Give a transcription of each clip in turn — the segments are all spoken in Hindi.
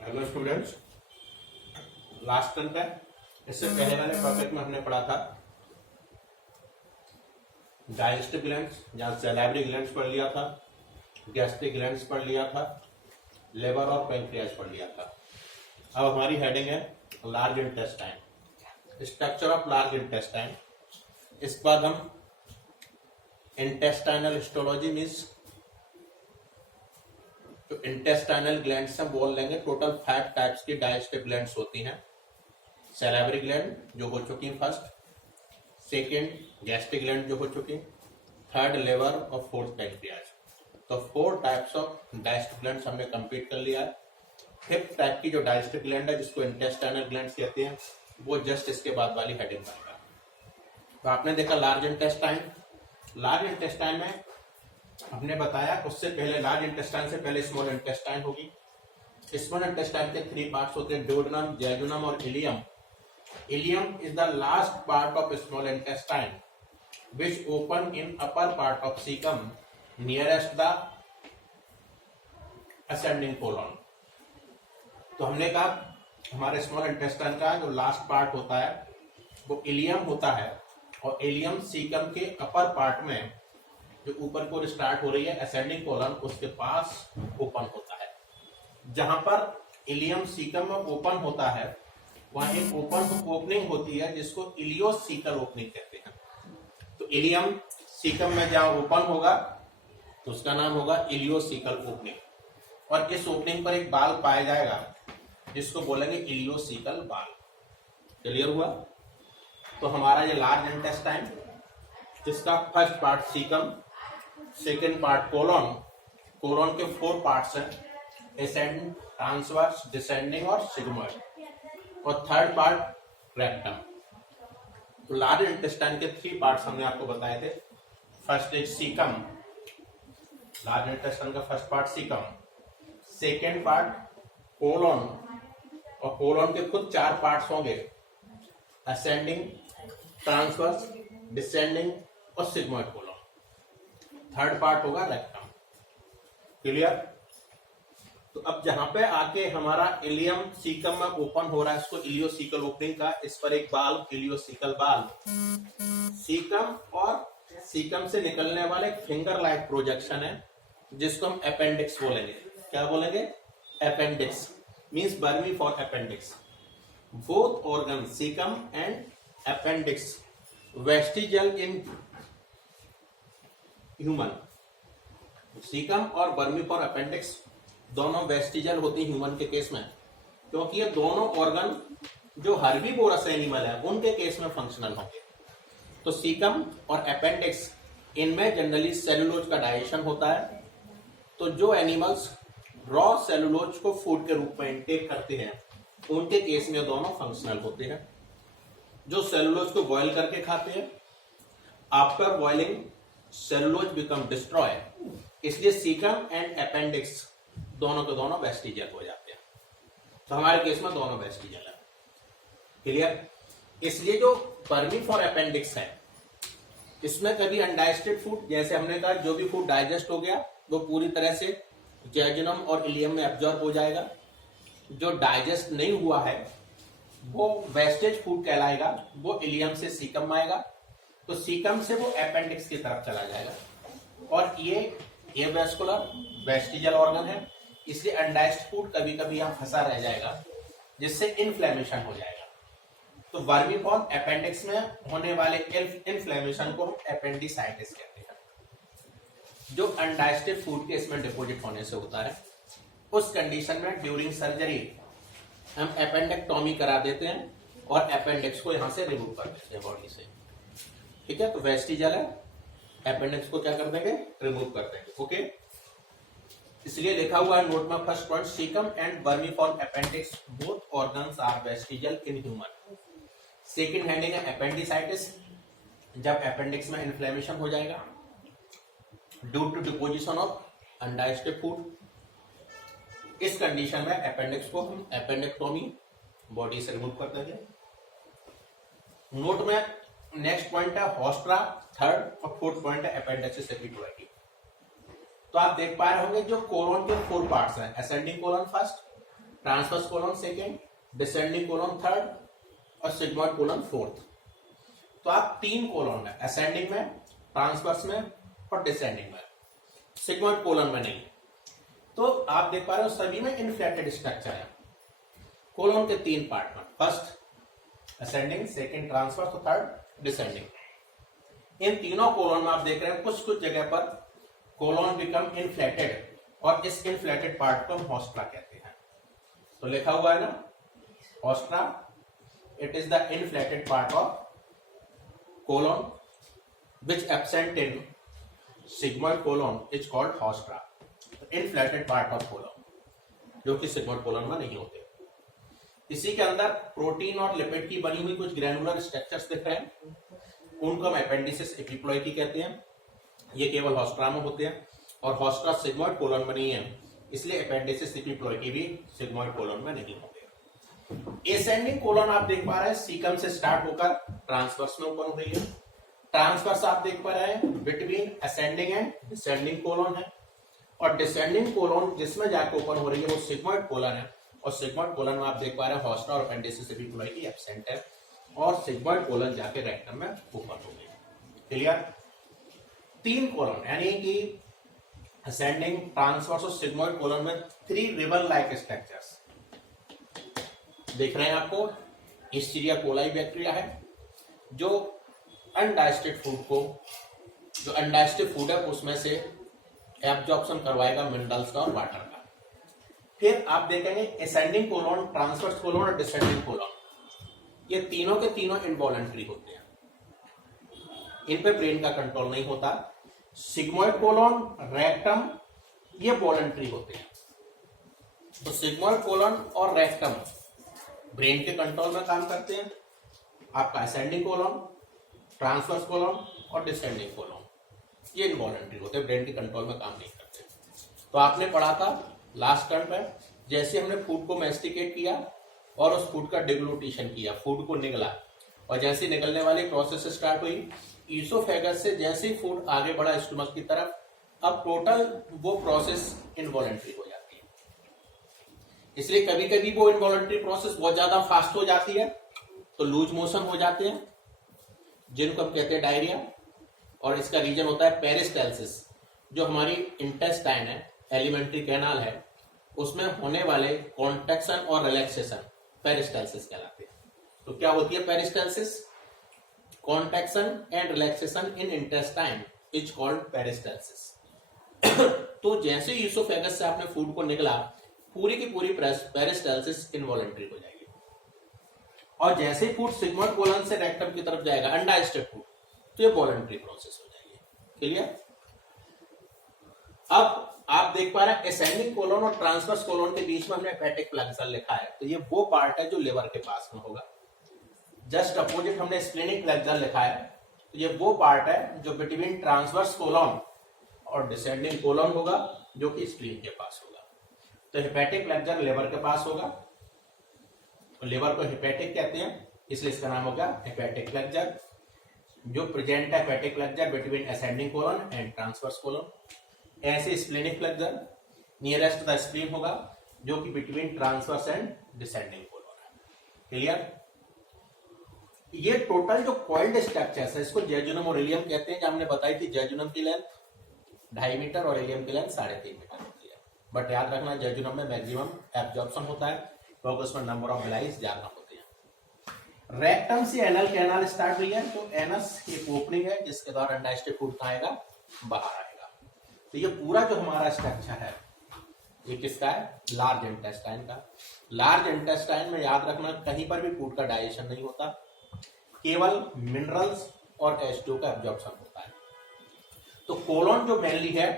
हेलो स्टूडेंट्स, लास्ट टर्म पे इससे पहले वाले टॉपिक में हमने पढ़ा था डाइजेस्टिव ग्लैंड्स, जहाँ सैलाइवरी ग्लैंड्स पढ़ लिया था, गैस्ट्रिक ग्लैंड्स पढ़ लिया था, लेबर और पैंक्रियाज पढ़ लिया था। अब हमारी हेडिंग है large intestine, structure of large intestine. इस बाद हम इंटेस्टाइनल हिस्टोलॉजी मीन्स तो इंटेस्टाइनल ग्लैंड्स हम बोल लेंगे। टोटल 5 टाइप्स की डाइजेस्टिव ग्लैंड्स होती हैं। सैलाइवरी ग्लैंड जो हो चुकी है फर्स्ट, सेकेंड गैस्ट्रिक ग्लैंड जो हो चुकी, थर्ड लेवर और फोर्थ पैंक्रियाज। तो 4 टाइप्स ऑफ डाइजेस्टिव ग्लैंड्स हमने कंप्लीट कर लिया है। फिफ्थ टाइप की जो डाइजेस्टिव ग्लैंड है जिसको इंटेस्टाइनल ग्लैंड्स कहते हैं, वो जस्ट इसके बाद वाली हेडिंग में आएगा। तो आपने देखा लार्ज इंटेस्टाइन। लार्ज इंटेस्टाइन में हमने बताया उससे पहले लार्ज इंटेस्टाइन से पहले स्मॉल इंटेस्टाइन होगी। स्मॉल इंटेस्टाइन के 3 पार्ट्स होते हैं, डुओडेनम, जेजुनम और ileum. Ileum is the last part of small intestine which open in upper part of cecum nearest the ascending colon। तो हमने कहा हमारे स्मॉल इंटेस्टाइन का जो लास्ट पार्ट होता है वो इलियम होता है, और इलियम सीकम के अपर पार्ट में जो ऊपर को स्टार्ट हो रही है असेंडिंग कोलन, उसके पास ओपन होता है। जहां पर इलियम सीकम में ओपन होता है वहां एक ओपनिंग होती है जिसको इलियोसीकल ओपनिंग कहते हैं। तो इलियम सीकम में जहां ओपन होगा तो उसका नाम होगा इलियोसीकल ओपनिंग, और इस ओपनिंग पर एक बाल पाया जाएगा जिसको बोलेंगे इलियोसीकल बाल। क्लियर हुआ? तो हमारा ये लार्ज इंटेस्टाइन जिसका first part caecum, second part colon, colon के 4 पार्ट्स हैं, एसेंडिंग, ट्रांसवर्स, डिसेंडिंग और सिग्मोइड, और थर्ड पार्ट रेक्टम। तो लार्ज इंटेस्टाइन के 3 पार्ट्स हमने आपको बताए थे। First is caecum, large intestine का first part caecum, second part colon, और कोलन के खुद 4 पार्ट्स होंगे, असेंडिंग, ट्रांसवर्स, डिसेंडिंग और सिग्मोइड कोलन। थर्ड पार्ट होगा रेक्टम। क्लियर? तो अब जहां पे आके हमारा इलियम सीकम में ओपन हो रहा है, इसको इलियोसीकल ओपनिंग का, इस पर एक बाल, इलियोसीकल बाल, सीकम और सीकम से निकलने वाले एक फिंगर लाइक प्रोजेक्शन है जिसको हम अपेंडिक्स बोलेंगे। क्या बोलेंगे? अपेंडिक्स मींस बर्मी for appendix. Both organ caecum and appendix vestigial in human. Caecum और बर्मी फॉर अपेंडिक्स दोनों वेस्टिजल होती है ह्यूमन के केस में, क्योंकि ये दोनों ऑर्गन जो हर्बीवोरस एनिमल है उनके केस में फंक्शनल होंगे। तो सीकम और अपेंडिक्स इनमें जनरली सेलुलोज का डाइजेशन होता है। तो जो एनिमल्स रॉ सेलुलोज को फूड के रूप में इंटेक करते हैं उनके केस में दोनों फंक्शनल होते हैं। जो सेलुलोज को बॉयल करके खाते हैं, after boiling cellulose become destroy, इसलिए सीकम एंड अपेंडिक्स दोनों के दोनों वेस्टिजल हो जाते हैं। तो हमारे केस में दोनों वेस्टिजल है। क्लियर? इसलिए जो बर्मी फॉर अपेंडिक्स है इसमें कभी अनडाइजेस्टेड फूड, जैसे हमने कहा जो भी फूड डाइजेस्ट हो गया वो पूरी तरह से जेजुनम और इलियम में एब्जॉर्ब हो जाएगा। जो डाइजेस्ट नहीं हुआ है वो वेस्टेज फूड कहलाएगा, वो इलियम से सीकम में आएगा, तो सीकम से वो अपेंडिक्स की तरफ चला जाएगा। और ये वेस्कुलर वेस्टिजल ऑर्गन है, इसलिए अनडाइजेस्ट फूड कभी कभी यहाँ फंसा रह जाएगा जिससे इन्फ्लेमेशन हो जाएगा। तो वर्मीफॉर्म अपेंडिक्स में होने वाले इन्फ्लेमेशन को हम अपेंडिसाइटिस कहते हैं, जो अनडाइजेस्टेड फूड के इसमें डिपोजिट होने से होता है। उस कंडीशन में ड्यूरिंग सर्जरी हम अपेंडेक्टोमी करा देते हैं और अपेंडिक्स को यहाँ से रिमूव कर देते हैं बॉडी से। ठीक है? तो वेस्टिजल है, अपेंडिक्स को क्या कर देंगे? रिमूव कर देंगे। ओके, इसलिए लिखा हुआ है नोट में first point, caecum and vermiform appendix both organs are vestigial in human. Second heading है अपेंडिसाइटिस, जब अपेंडिक्स में इन्फ्लेमेशन हो जाएगा due to deposition of undigested food. इस कंडीशन में अपेंडिक्स को हम अपेंडेक्टोमी बॉडी से रिमूव कर देंगे। नोट में नेक्स्ट पॉइंट है होस्ट्रा, थर्ड और फोर्थ पॉइंट है अपेंडिक्सिस एपिड्यूराइटिस। तो आप देख पा रहे होंगे जो कोलन के 4 पार्ट्स हैं, ascending colon first, transverse colon second, descending colon third और सिग्मॉइड कोलन फोर्थ। तो आप 3 कोलन में, असेंडिंग में, ट्रांसवर्स में और डिसेंडिंग में, सिग्मॉइड कोलन में नहीं। तो आप देख पा रहे हो सभी में इनफ्लेटेड स्ट्रक्चर है कोलन के 3 पार्ट में, फर्स्ट असेंडिंग, सेकेंड ट्रांसवर्स और थर्ड डिसेंडिंग। इन तीनों कोलन में आप देख रहे हैं कुछ कुछ जगह पर कोलन बिकम इनफ्लेटेड और इस इनफ्लेटेड पार्ट को हम हॉस्ट्रा कहते हैं। तो लिखा हुआ है ना haustra, it is the inflated part of colon which absent in sigmoid colon is called hostra, inflated part of colon, जो कि sigmoid colon में नहीं होते। इसी के अंदर प्रोटीन और लिपिड की बनी हुई कुछ ग्रैनुलर स्ट्रक्चर्स दिख रहे हैं, उनको हम एपेंडिसिस एपिप्लॉइकी कहते हैं। ये केवल हॉस्ट्रा में होते हैं और हॉस्ट्रा सिग्मॉइड कोलन में नहीं है, इसलिए एपेंडिसिस एपिप्लॉइकी भी सिग्मॉइड कोलन में नहीं होते। एसेंडिंग कोलन आप देख पा रहे हैं सीकम से स्टार्ट होकर ट्रांसवर्स में ओपन हो रही है। ट्रांसवर्स आप देख पा रहे हैं between ascending and descending colon है, और डिसेंडिंग कोलन जिसमें जाके ओपन हो रही है वो सिग्मॉइड कोलन है, और सिग्मॉइड कोलन में आप देख पा रहे हैं हॉस्ट्रा और एपेंडिसिस एपिप्लॉइकी एब्सेंट है, और सिग्मॉइड कोलन जाके रेक्टम में ओपन हो गई। क्लियर? 3 कोलन यानी कि असेंडिंग, ट्रांसवर्स और सिग्मॉइड कोलन में 3 रिबन लाइक स्ट्रक्चर्स दिख रहे हैं आपको। हिस्टीरिया कोलाई बैक्टीरिया है जो अनडाइजेस्टेड फूड को, जो अनडाइजेस्टेड फूड है उसमें से एब्जॉर्प्शन करवाएगा मिनरल्स का और वाटर का। फिर आप देखेंगे असेंडिंग कोलन, ट्रांसवर्स कोलन और डिसेंडिंग कोलन, ये तीनों के तीनों इनवॉलंटरी होते हैं, इन पे ब्रेन का कंट्रोल नहीं होता। सिग्मॉइड कोलन, रेक्टम ये वॉलंटरी होते हैं। तो सिग्मॉइड कोलन और रेक्टम ब्रेन के कंट्रोल में काम करते हैं। आपका असेंडिंग कोलन, ट्रांसवर्स कोलन और डिसेंडिंग कोलन ये इनवॉलंटरी होते हैं, ब्रेन के कंट्रोल में काम नहीं करते। तो आपने पढ़ा था लास्ट टर्म में, जैसे हमने फूड को मैस्टिकेट किया और उस फूड का डिग्लूटेशन किया, फूड को निगला, और जैसे निकलने वाली प्रोसेस स्टार्ट हुई ईसोफेगस से, जैसे ही फूड आगे बढ़ा स्टमक की तरफ, अब टोटल वो प्रोसेस इनवॉलंटरी हो जाती है। इसलिए कभी कभी वो इनवॉलंटरी प्रोसेस बहुत ज्यादा फास्ट हो जाती है तो लूज मोशन हो जाते हैं, जिनको हम कहते हैं डायरिया, और इसका रीजन होता है पेरिस्टाल्सिस। जो हमारी इंटेस्टाइन है, एलिमेंट्री कैनाल है, उसमें होने वाले कॉन्ट्रैक्शन और रिलैक्सेशन पेरिस्टाल्सिस कहलाते हैं। तो क्या होती है peristalsis? Contraction and relaxation in intestine is called peristalsis. तो जैसे ईसोफेगस से आपने फूड को निकला, पूरी की पूरी पेरिस्टाल्सिस इनवॉलंटरी हो जाएगी, और जैसे ही फूड सिग्मॉइड कोलन से रेक्टम की तरफ जाएगा अनडाइजेस्टेड फूड, तो ये वॉलंटरी प्रोसेस हो जाएगी। क्लियर? अब आप देख पा रहे हैं असेंडिंग कोलन और ट्रांसवर्स कोलन के बीच में हमने हेपेटिक फ्लैक्सर लिखा है, तो ये वो पार्ट है जो लिवर के पास में होगा। जस्ट अपोजिट हमने स्प्लेनिक फ्लैक्सर लिखा है, तो ये वो पार्ट है जो बिटवीन ट्रांसवर्स कोलन और डिसेंडिंग कोलन होगा, जो कि स्प्लीन के पास होगा। तो हेपेटिक फ्लैक्सर लिवर के पास होगा, तो लिवर को हेपेटिक कहते हैं, इसलिए इसका नाम होगा हेपेटिक फ्लैक्सर। जो प्रेजेंट है hepatic flexure between ascending colon and transverse colon. ऐसे splenic flexure nearest the spleen होगा, जो कि between transverse and descending colon है। क्लियर? ये टोटल जो कॉइल्ड स्ट्रक्चर्स है, इसको जेजुनम और इलियम कहते हैं। जो हमने बताई थी जेजुनम की लेंथ 2.5 मीटर और इलियम की लेंथ 3.5 मीटर होती है। बट याद रखना जेजुनम में मैक्सिमम एब्जॉर्प्शन होता है, क्योंकि उसमें नंबर ऑफ बिलाइज ज्यादा होते हैं। रेक्टम से एनल कैनाल स्टार्ट हुई है, तो एनस एक ओपनिंग है जिसके द्वारा अनडाइजेस्टेड फूड कहाँ आएगा? बाहर आएगा। तो ये पूरा जो हमारा स्ट्रक्चर है ये किसका है? लार्ज इंटेस्टाइन का। लार्ज इंटेस्टाइन में याद रखना कहीं पर भी फूड का डाइजेशन नहीं होता, केवल मिनरल्स और H2O का एब्जॉर्प्शन होता है। तो कोलन जो मेनली है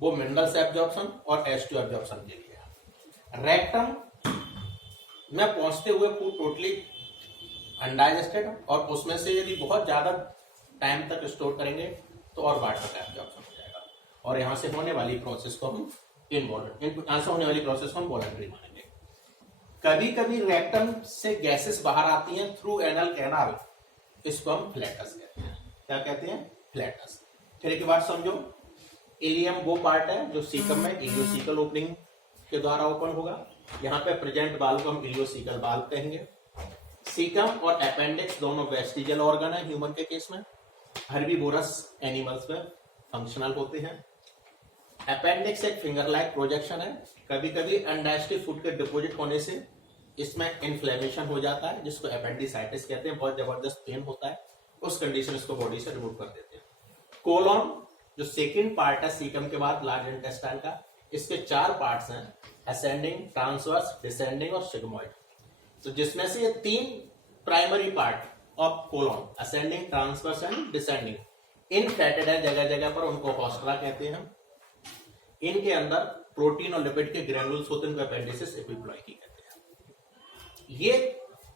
वो मिनरल्स एब्जॉर्प्शन और H2O एब्जॉर्प्शन के लिए है। रेक्टम में पहुंचते हुए फूड टोटली अनडाइजेस्टेड, और उसमें से यदि बहुत ज्यादा टाइम तक स्टोर करेंगे तो और वाटर का एब्जॉर्प्शन हो जाएगा, और यहां से होने वाली प्रोसेस को हम यहां से होने वाली प्रोसेस को हम वॉलंटरी मानेंगे। कभी कभी रेक्टम से गैसेस बाहर आती हैं थ्रू एनल कैनाल, इसको हम फ्लैटस कहते हैं। क्या कहते हैं? फ्लैटस। फिर एक बात समझो, इलियम वो पार्ट है जो सीकम में इलियोसीकल ओपनिंग के द्वारा ओपन होगा। यहाँ पे प्रेजेंट बाल को हम इलियोसिकल बाल कहेंगे। सीकम और अपेंडिक्स दोनों वेस्टिजियल ऑर्गन है ह्यूमन के केस में, हर्बीवोरस एनिमल्स में फंक्शनल होते हैं। अपेंडिक्स एक फिंगर लाइक प्रोजेक्शन है। कभी कभी अनडाइजेस्टिव फूड के डिपोजिट होने से इसमें इन्फ्लेमेशन हो जाता है, जिसको अपेंडिसाइटिस कहते हैं, बहुत जबरदस्त पेन होता है, उस कंडीशन इसको बॉडी से रिमूव कर देते हैं। कोलॉन जो सेकंड पार्ट है सीकम के बाद लार्ज इंटेस्टाइन का, इसके 4 पार्ट्स हैं, असेंडिंग, ट्रांसवर्स, डिसेंडिंग और सिग्मोइड। तो जिसमें से ये 3 primary part of colon, ascending, transverse and descending, इनफैटेड है जगह जगह पर, उनको हॉस्ट्रा कहते हैं। इनके अंदर प्रोटीन और लिपिड के ग्रेनुल्स होते हैं, उनको एपेंडिसिस एपिप्लॉइकी कहते हैं। ये